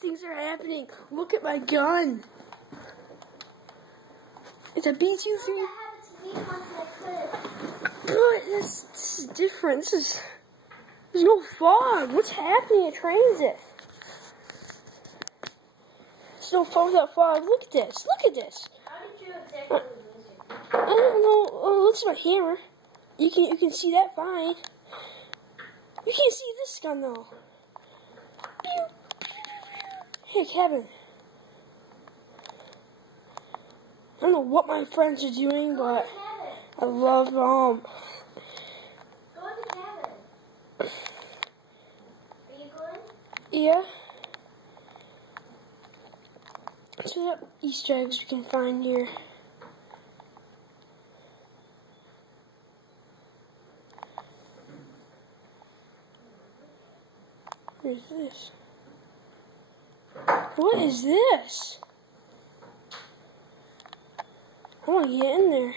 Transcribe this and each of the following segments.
things are happening. Look at my gun. It's a B-23. But this is different. There's no fog. What's happening at transit? There's no fog without fog. Look at this. Look at this. How did you exactly lose it? I don't know. Oh, let's see my hammer. You can see that fine. You can't see this gun though. Hey Kevin. I don't know what my friends are doing, but I love Go to cabin. Are you going? Yeah. So what Easter eggs we can find here. Where's this? What is this? I want to get in there.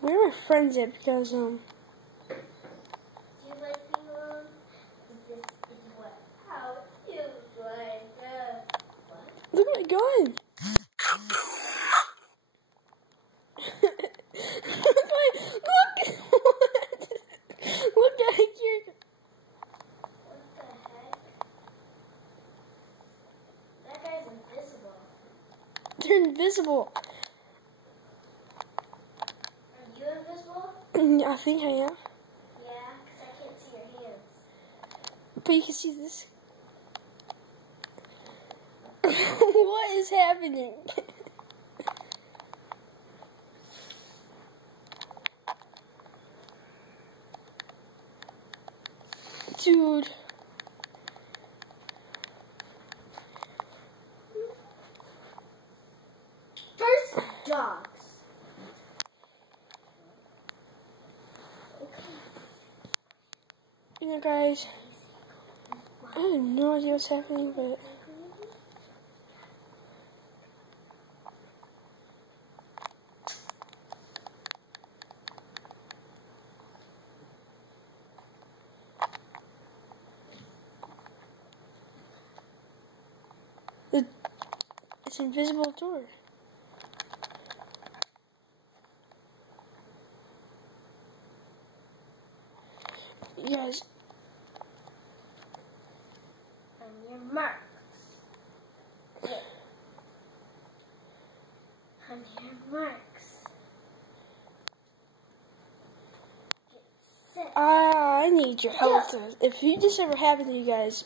Where are my friends at? Because, Do you like being alone? This is what how it feels like. What? look at my gun. Look at your. What the heck? That guy's invisible. They're invisible. Are you invisible? I think I am. Yeah, because I can't see your hands. But you can see this. What is happening? Dude. First, dogs. You know, guys, I have no idea what's happening, but it's an invisible door. You guys, On your marks. Get. On your marks. Get set. I need your help. If this ever happened to you guys,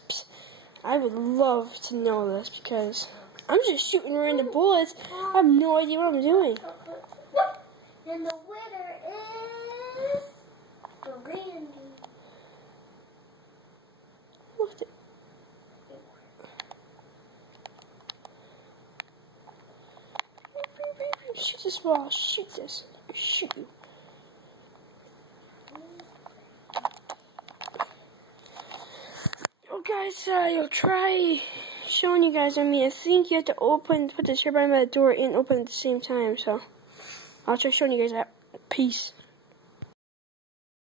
I would love to know this because I'm just shooting random bullets. I have no idea what I'm doing. And the winner is Randy. What the? Shoot this ball. Shoot this. Shoot you. Oh, guys, I'll try showing you guys. I think you have to put the turbine by the door and open at the same time. So, I'll try showing you guys that. Peace.